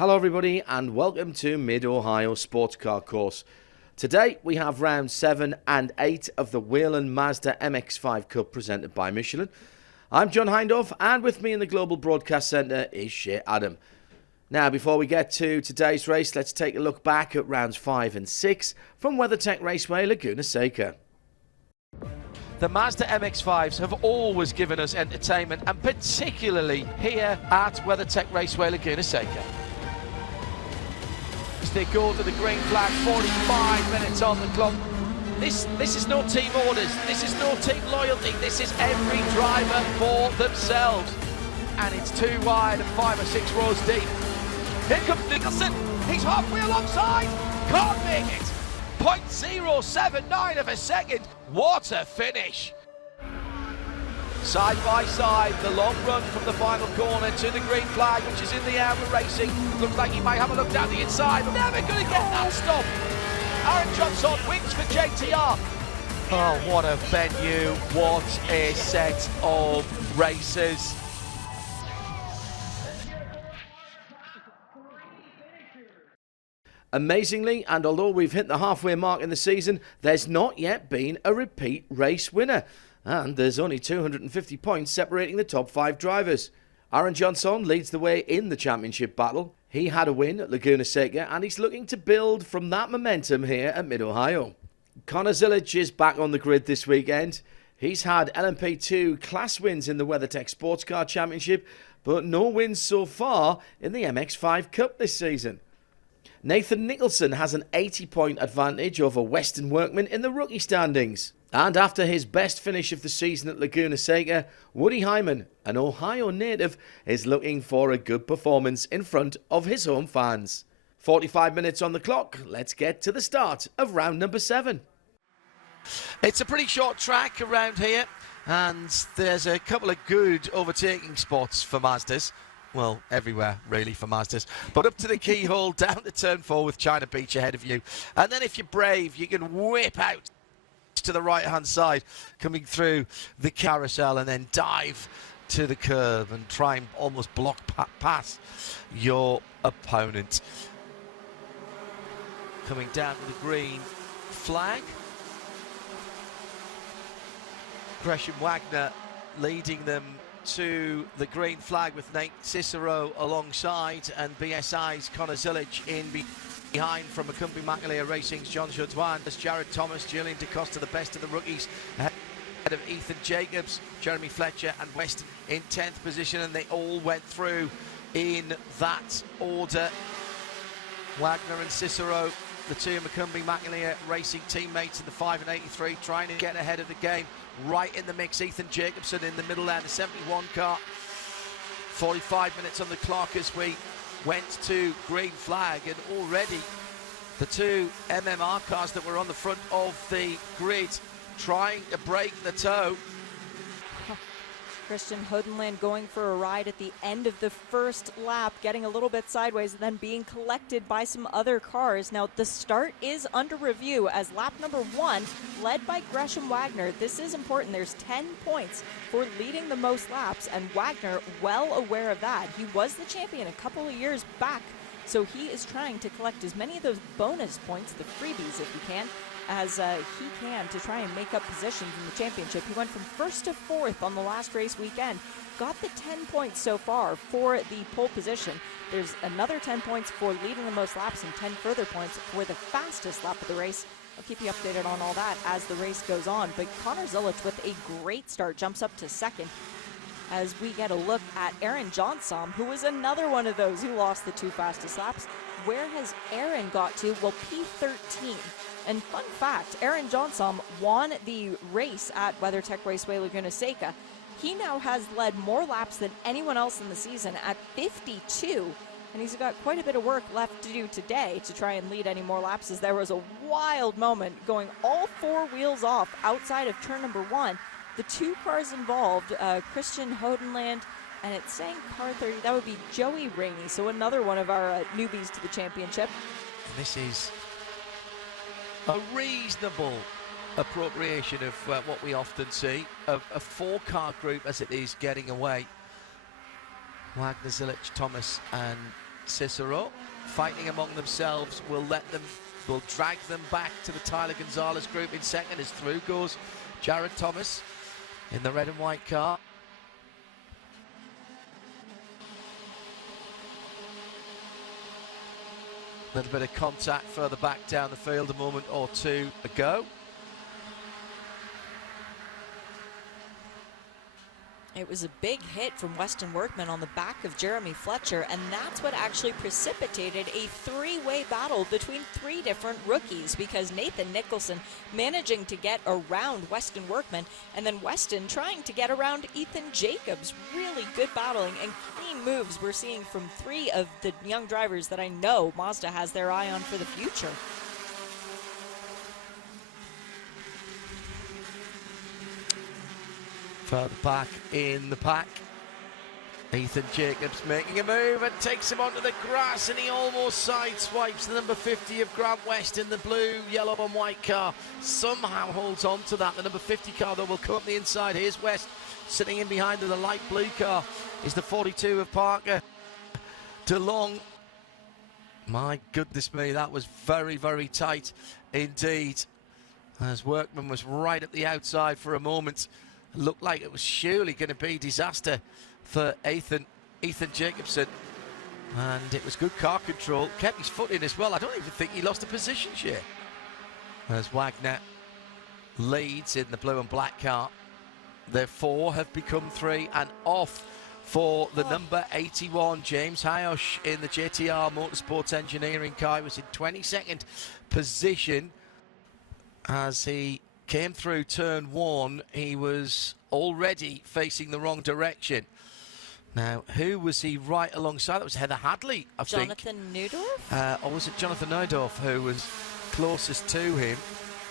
Hello everybody and welcome to Mid-Ohio Sports Car Course. Today we have round 7 and 8 of the Whelen Mazda MX-5 Cup presented by Michelin. I'm John Hindorf and with me in the Global Broadcast Centre is Shea Adam. Now before we get to today's race, let's take a look back at rounds 5 and 6 from WeatherTech Raceway Laguna Seca. The Mazda MX-5s have always given us entertainment, and particularly here at WeatherTech Raceway Laguna Seca. As they go to the green flag, 45 minutes on the clock. This is no team orders, this is no team loyalty, this is every driver for themselves. And it's too wide and 5 or 6 rows deep. Here comes Nicholson, he's halfway alongside, can't make it. 0.079 of a second, what a finish. Side by side, the long run from the final corner to the green flag, which is in the air with Racing. Looks like he might have a look down the inside, but never going to get that stop. Aaron Johnson wins for JTR. Oh, what a venue, what a set of races. Amazingly, and although we've hit the halfway mark in the season, there's not yet been a repeat race winner. And there's only 250 points separating the top 5 drivers. Aaron Johnson leads the way in the championship battle. He had a win at Laguna Seca and he's looking to build from that momentum here at Mid-Ohio. Connor Zilisch is back on the grid this weekend. He's had LMP2 class wins in the WeatherTech Sports Car Championship, but no wins so far in the MX-5 Cup this season. Nathan Nicholson has an 80-point advantage over Western Workman in the rookie standings. And after his best finish of the season at Laguna Seca, Woody Hyman, an Ohio native, is looking for a good performance in front of his home fans. 45 minutes on the clock, let's get to the start of round number 7. It's a pretty short track around here, and there's a couple of good overtaking spots for Mazdas. Well, everywhere, really, for Mazdas. But up to the keyhole, down to turn 4 with China Beach ahead of you. And then if you're brave, you can whip out to the right-hand side, coming through the carousel, and then dive to the curb and try and almost block past your opponent. Coming down to the green flag. Gresham Wagner leading them to the green flag with Nate Cicero alongside, and BSI's Connor Zilisch in behind from McCumbee McAleer Racing's John Jodoin. There's Jared Thomas, Julian DaCosta, the best of the rookies, ahead of Ethan Jacobs, Jeremy Fletcher and Weston in 10th position, and they all went through in that order. Wagner and Cicero, the two McCumbee McAleer Racing teammates in the 5 and 83, trying to get ahead of the game. Right in the mix, Ethan Jacobson in the middle there, the 71 car. 45 minutes on the clock as we went to green flag, and already the two MMR cars that were on the front of the grid trying to break the tow. Christian Hodenland going for a ride at the end of the first lap, getting a little bit sideways and then being collected by some other cars. Now the start is under review as lap number 1 led by Gresham Wagner. This is important. There's 10 points for leading the most laps, and Wagner well aware of that. He was the champion a couple of years back, so he is trying to collect as many of those bonus points, the freebies if he can, as he can to try and make up positions in the championship. He went from 1st to 4th on the last race weekend, got the 10 points so far for the pole position. There's another 10 points for leading the most laps and 10 further points for the fastest lap of the race. I'll keep you updated on all that as the race goes on, but Connor Zilisch with a great start jumps up to 2nd as we get a look at Aaron Johnson, who was another one of those who lost the 2 fastest laps. Where has Aaron got to? Well, P13. And fun fact, Aaron Johnson won the race at WeatherTech Raceway Laguna Seca. He now has led more laps than anyone else in the season at 52. And he's got quite a bit of work left to do today to try and lead any more laps, as there was a wild moment going all 4 wheels off outside of turn number 1. The 2 cars involved, Christian Hodenland, and it's saying car 30, that would be Joey Rainey, so another one of our newbies to the championship. This is a reasonable appropriation of what we often see, of a 4-car group as it is getting away. Wagner, Zilisch, Thomas and Cicero, fighting among themselves, will drag them back to the Tyler Gonzalez group in second, as through goes Jared Thomas in the red and white car. A little bit of contact further back down the field, a moment or two ago. It was a big hit from Weston Workman on the back of Jeremy Fletcher, and that's what actually precipitated a three-way battle between three different rookies, because Nathan Nicholson managing to get around Weston Workman, and then Weston trying to get around Ethan Jacobs. Really good battling and clean moves we're seeing from three of the young drivers that I know Mazda has their eye on for the future. Further back in the pack, Ethan Jacobs making a move and takes him onto the grass, and he almost sideswipes the number 50 of Grant West in the blue, yellow and white car. Somehow holds on to that. The number 50 car, though, will come up the inside. Here's West sitting in behind the light blue car is the 42 of Parker DeLong. My goodness me, that was very, very tight indeed, as Workman was right at the outside for a moment. Looked like it was surely going to be disaster for Ethan Jacobson, and it was good car control, kept his foot in as well. I don't even think he lost a position here, as Wagner leads in the blue and black car. Their four have become three, and off for the number 81, James Hayosh in the JTR Motorsports Engineering car. He was in 22nd position as he came through turn one. He was already facing the wrong direction. Now, who was he right alongside? That was Heather Hadley, I think. Jonathan Neudorf? Or was it Jonathan Neudorf who was closest to him?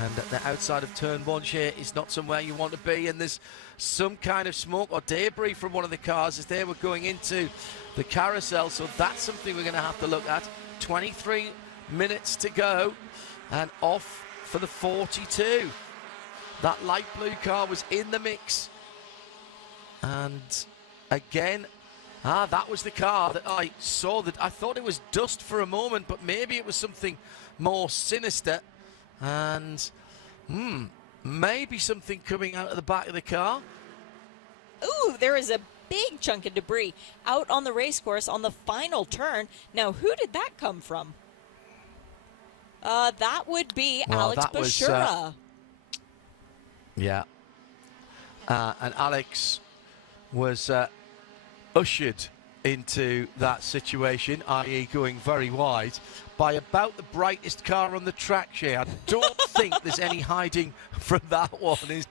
And at the outside of turn one here is not somewhere you want to be, and there's some kind of smoke or debris from one of the cars as they were going into the carousel, so that's something we're going to have to look at. 23 minutes to go, and off for the 42. That light blue car was in the mix, and again, that was the car that I saw. That I thought it was dust for a moment, but maybe it was something more sinister, and maybe something coming out of the back of the car. Ooh, there is a big chunk of debris out on the race course on the final turn. Now, who did that come from? That would be Alex Bashura. Yeah, and Alex was ushered into that situation, i.e. going very wide, by about the brightest car on the track here. I don't think there's any hiding from that one, is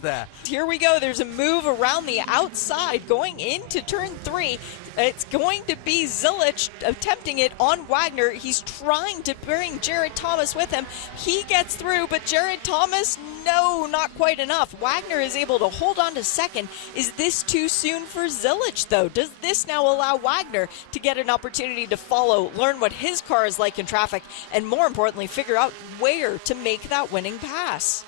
there? Here we go. There's a move around the outside going into turn three. It's going to be Zilisch attempting it on Wagner. He's trying to bring Jared Thomas with him. He gets through, but Jared Thomas, no, not quite enough. Wagner is able to hold on to second. Is this too soon for Zilisch, though? Does this now allow Wagner to get an opportunity to follow, learn what his car is like in traffic, and more importantly, figure out where to make that winning pass?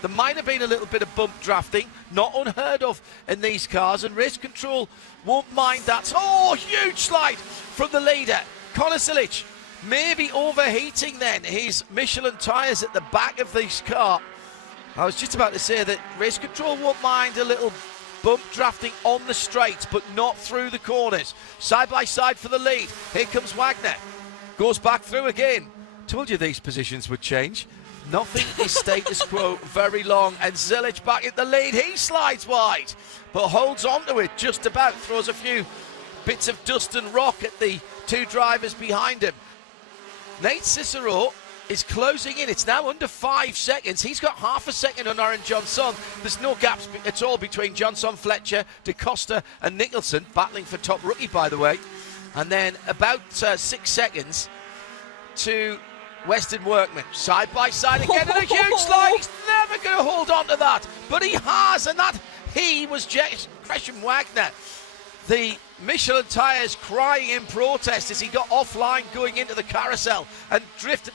There might have been a little bit of bump drafting, not unheard of in these cars, and race control won't mind that. Oh, huge slide from the leader, Connor Zilisch. Maybe overheating then his Michelin tyres at the back of this car. I was just about to say that race control won't mind a little bump drafting on the straights, but not through the corners. Side by side for the lead. Here comes Wagner. Goes back through again. Told you these positions would change. Nothing is status quo very long, and Zilisch back in the lead. He slides wide, but holds on to it just about. Throws a few bits of dust and rock at the two drivers behind him. Nate Cicero is closing in. It's now under 5 seconds. He's got half a second on Aaron Johnson. There's no gaps at all between Johnson, Fletcher, DeCosta and Nicholson, battling for top rookie, by the way. And then about 6 seconds to Weston Workman, side by side again, and a huge slide. He's never going to hold on to that, but he has, and that he was Gresham Wagner. The Michelin tyres crying in protest as he got offline going into the carousel and drifted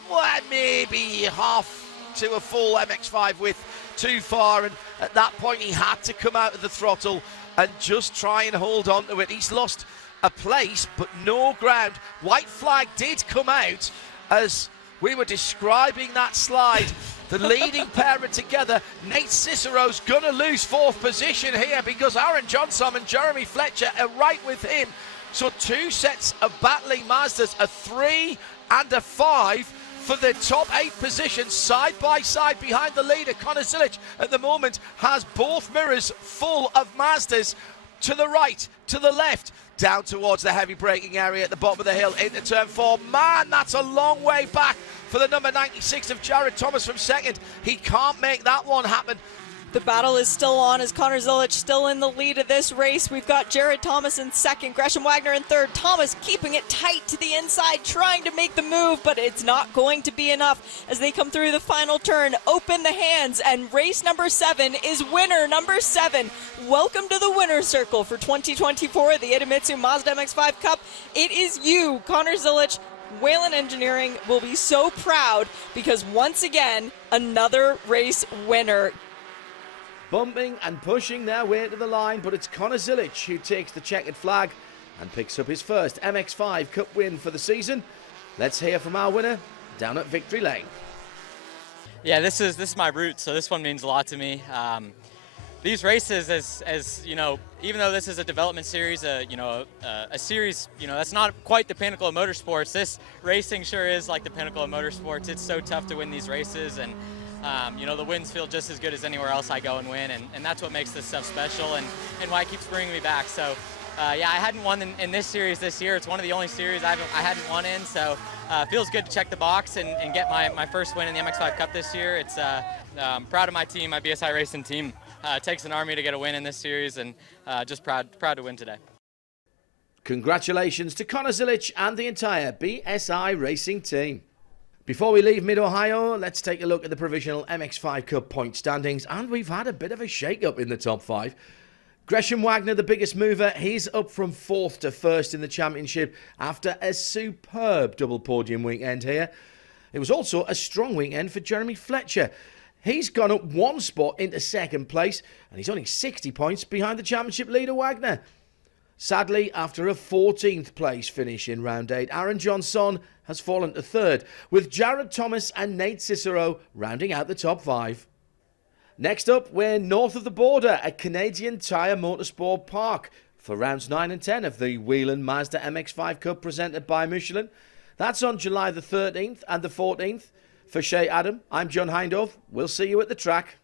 maybe half to a full MX-5 width too far, and at that point he had to come out of the throttle and just try and hold on to it. He's lost a place, but no ground. White flag did come out as we were describing that slide. The leading pair are together. Nate Cicero's going to lose 4th position here because Aaron Johnson and Jeremy Fletcher are right with him. So 2 sets of battling Mazdas, a 3 and a 5 for the top 8 positions, side by side behind the leader. Connor Zilisch at the moment has both mirrors full of Mazdas, to the right, to the left, down towards the heavy braking area at the bottom of the hill into turn 4. Man, that's a long way back for the number 96 of Jared Thomas from second. He can't make that one happen. The battle is still on as Connor Zilisch still in the lead of this race. We've got Jared Thomas in second, Gresham Wagner in third. Thomas keeping it tight to the inside, trying to make the move, but it's not going to be enough as they come through the final turn. Open the hands, and race number 7 is winner number 7. Welcome to the winner's circle for 2024, the Idemitsu Mazda MX-5 Cup. It is you, Connor Zilisch. Whelen Engineering will be so proud because once again, another race winner. Bumping and pushing their way to the line, but it's Connor Zilisch who takes the checkered flag and picks up his first MX-5 Cup win for the season. Let's hear from our winner down at Victory Lane. Yeah, this is my route, so this one means a lot to me. These races, as you know, even though this is a development series, a series, that's not quite the pinnacle of motorsports. This racing sure is like the pinnacle of motorsports. It's so tough to win these races, and the wins feel just as good as anywhere else I go and win, and that's what makes this stuff special and why it keeps bringing me back. So, yeah, I hadn't won in this series this year. It's one of the only series I hadn't won in, so it feels good to check the box and get my first win in the MX-5 Cup this year. It's proud of my team, my BSI Racing team. It takes an army to get a win in this series, and just proud to win today. Congratulations to Connor Zilisch and the entire BSI Racing team. Before we leave Mid-Ohio, let's take a look at the provisional MX-5 Cup point standings, and we've had a bit of a shake-up in the top 5. Gresham Wagner, the biggest mover, he's up from 4th to 1st in the championship after a superb double podium weekend here. It was also a strong weekend for Jeremy Fletcher. He's gone up 1 spot into 2nd place, and he's only 60 points behind the championship leader Wagner. Sadly, after a 14th place finish in round 8, Aaron Johnson has fallen to 3rd, with Jared Thomas and Nate Cicero rounding out the top 5. Next up, we're north of the border at Canadian Tire Motorsport Park for rounds 9 and 10 of the Whelen Mazda MX-5 Cup presented by Michelin. That's on July the 13th and the 14th. For Shea Adam, I'm John Hindhaugh. We'll see you at the track.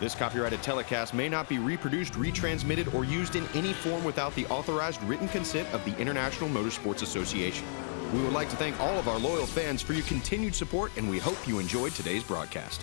This copyrighted telecast may not be reproduced, retransmitted, or used in any form without the authorized written consent of the International Motorsports Association. We would like to thank all of our loyal fans for your continued support, and we hope you enjoyed today's broadcast.